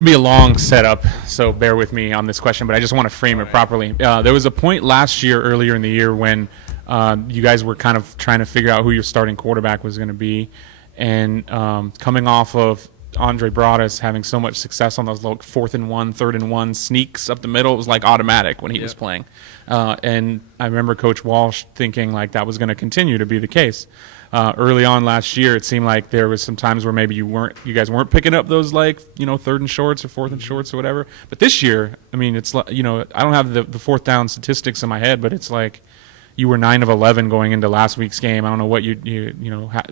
Be a long setup, so bear with me on this question, but I just want to frame it properly. There was a point last year, earlier in the year, when you guys were kind of trying to figure out who your starting quarterback was going to be, and coming off of Andre Broadus having so much success on those little 4th and 1, 3rd and 1 sneaks up the middle, it was like automatic when he was playing. And I remember Coach Walsh thinking like that was going to continue to be the case. Early on last year, it seemed like there was some times where maybe you guys weren't picking up those 3rd and shorts or 4th and shorts or whatever. But this year, I mean, it's like, I don't have the 4th down statistics in my head, but it's like you were 9 of 11 going into last week's game. I don't know what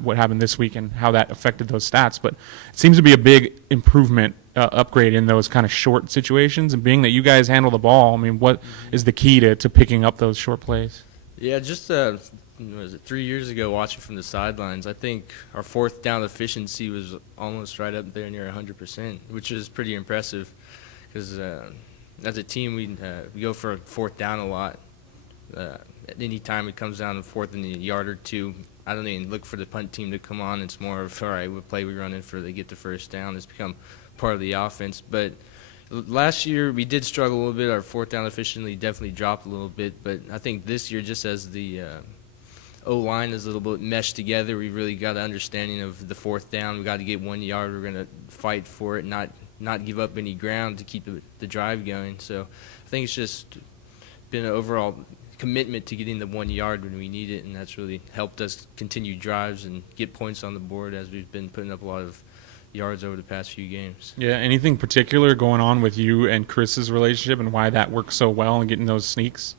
what happened this week and how that affected those stats, but it seems to be a big improvement, upgrade in those kind of short situations. And being that you guys handle the ball, I mean, what is the key to picking up those short plays? Yeah, just was it 3 years ago, watching from the sidelines, I think our 4th down efficiency was almost right up there near 100%, which is pretty impressive because as a team we go for a 4th down a lot. At any time it comes down to 4th and a yard or two, I don't even look for the punt team to come on. It's more of, all right, what play we run in for they get the 1st down. It's become part of the offense. But last year we did struggle a little bit. Our 4th down efficiency definitely dropped a little bit. But I think this year, just as the O-line is a little bit meshed together, we really got an understanding of the 4th down. We got to get 1 yard. We're going to fight for it, not give up any ground to keep the drive going. So I think it's just been an overall commitment to getting the 1 yard when we need it, and that's really helped us continue drives and get points on the board as we've been putting up a lot of yards over the past few games. Yeah, anything particular going on with you and Chris's relationship and why that works so well and getting those sneaks?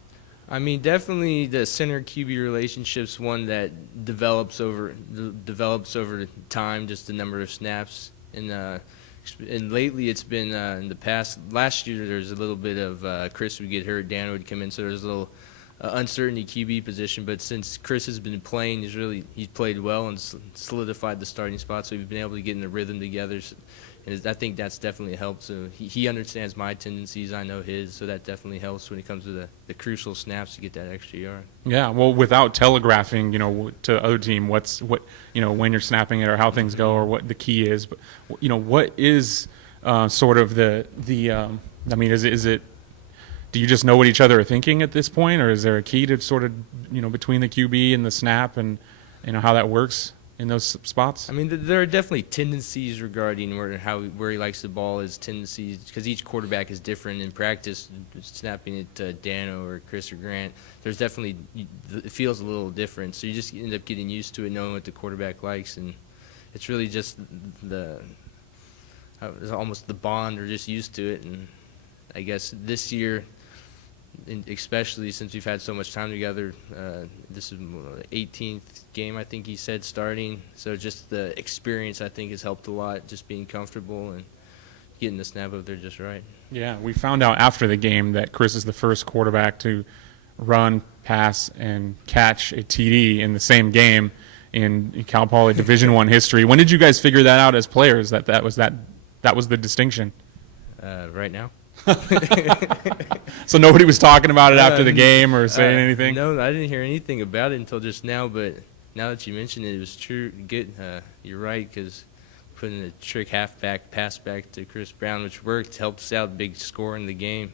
I mean, definitely the center QB relationship's one that develops over time, just the number of snaps. And lately it's been in the past. Last year there was a little bit of Chris would get hurt, Dan would come in, so there's a little uncertainty QB position. But since Chris has been playing, he's played well and solidified the starting spot, so we've been able to get in a rhythm together. And I think that's definitely helped. So he understands my tendencies, I know his, so that definitely helps when it comes to the crucial snaps to get that extra yard. Yeah, well, without telegraphing, to other team what when you're snapping it or how things go or what the key is, but what is sort of the I mean, is it do you just know what each other are thinking at this point, or is there a key to sort of between the QB and the snap and how that works in those spots? I mean, there are definitely tendencies regarding where he likes the ball, is tendencies, because each quarterback is different in practice. Snapping it to Dano or Chris or Grant, there's definitely, it feels a little different. So you just end up getting used to it, knowing what the quarterback likes, and it's really just almost the bond, or just used to it. And I guess this year, especially since we've had so much time together, this is the 18th game, I think he said, starting. So just the experience, I think, has helped a lot, just being comfortable and getting the snap up there just right. Yeah, we found out after the game that Chris is the first quarterback to run, pass, and catch a TD in the same game in Cal Poly Division I history. When did you guys figure that out as players, that was the distinction? Right now. So nobody was talking about it after the game or saying anything? No, I didn't hear anything about it until just now, but now that you mentioned it, it was true. Good, you're right, because putting a trick halfback pass back to Chris Brown, which worked, helped us out, big score in the game.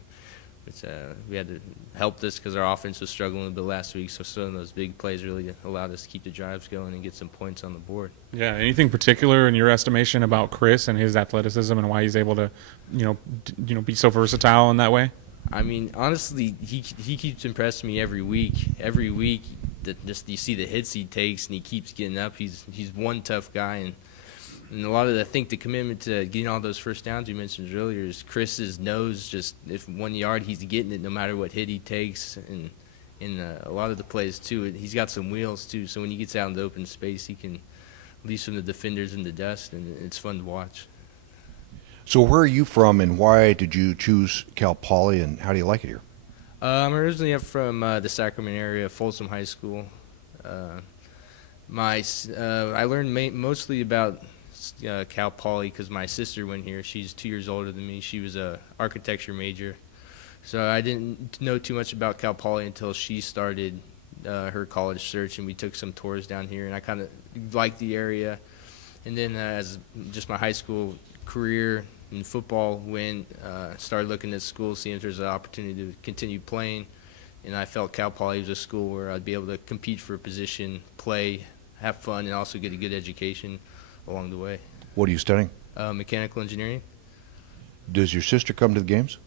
Which we had to help us because our offense was struggling a bit last week, so some of those big plays really allowed us to keep the drives going and get some points on the board. Yeah, anything particular in your estimation about Chris and his athleticism and why he's able to, be so versatile in that way? I mean, honestly, he keeps impressing me every week. Every week, just you see the hits he takes and he keeps getting up. He's one tough guy, and a lot of I think the commitment to getting all those first downs you mentioned earlier is Chris's nose. Just if 1 yard, he's getting it no matter what hit he takes, and in a lot of the plays too, he's got some wheels too. So when he gets out in the open space, he can leave some of the defenders in the dust, and it's fun to watch. So where are you from, and why did you choose Cal Poly, and how do you like it here? I'm originally from the Sacramento area, Folsom High School. I learned mostly about Cal Poly because my sister went here. She's 2 years older than me. She was a architecture major, so I didn't know too much about Cal Poly until she started her college search, and we took some tours down here, and I kind of liked the area. And then as just my high school career, in football went, started looking at schools, seeing if there's an opportunity to continue playing. And I felt Cal Poly was a school where I'd be able to compete for a position, play, have fun, and also get a good education along the way. What are you studying? Mechanical engineering. Does your sister come to the games?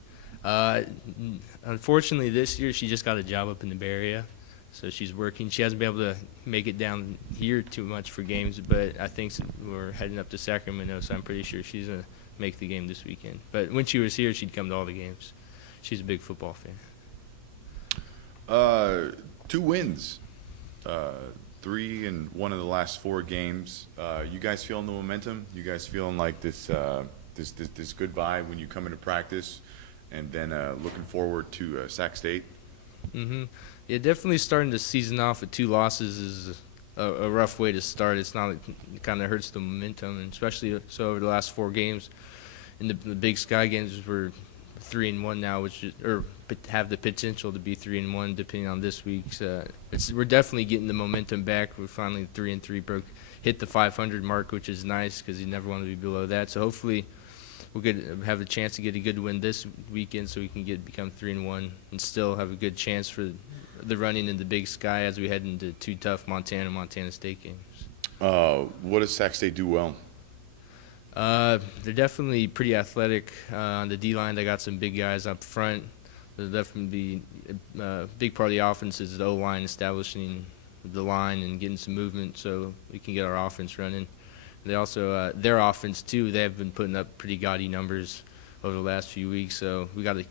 Unfortunately, this year she just got a job up in the Bay Area, so she's working. She hasn't been able to make it down here too much for games, but I think we're heading up to Sacramento, so I'm pretty sure she's going to make the game this weekend. But when she was here, she'd come to all the games. She's a big football fan. 2 wins, 3 in one of the last 4 games. You guys feeling the momentum? You guys feeling like this good vibe when you come into practice, and then looking forward to Sac State? Yeah, definitely starting the season off with 2 losses is a rough way to start. It kind of hurts the momentum, and especially so over the last 4 games. In the Big Sky games, we're 3-1 now, which is, or have the potential to be 3-1 depending on this week's. We're definitely getting the momentum back. We're finally 3-3, hit the 500 mark, which is nice because you never want to be below that. So hopefully we'll have a chance to get a good win this weekend, so we can become 3-1 and still have a good chance for the running in the Big Sky as we head into 2 tough Montana State games. What does Sac State do well? They're definitely pretty athletic. On the D-line, they got some big guys up front. They'll definitely be a big part of the offense is the O-line, establishing the line and getting some movement so we can get our offense running. They also, their offense too, they have been putting up pretty gaudy numbers over the last few weeks, so we got to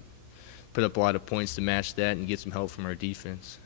put up a lot of points to match that and get some help from our defense.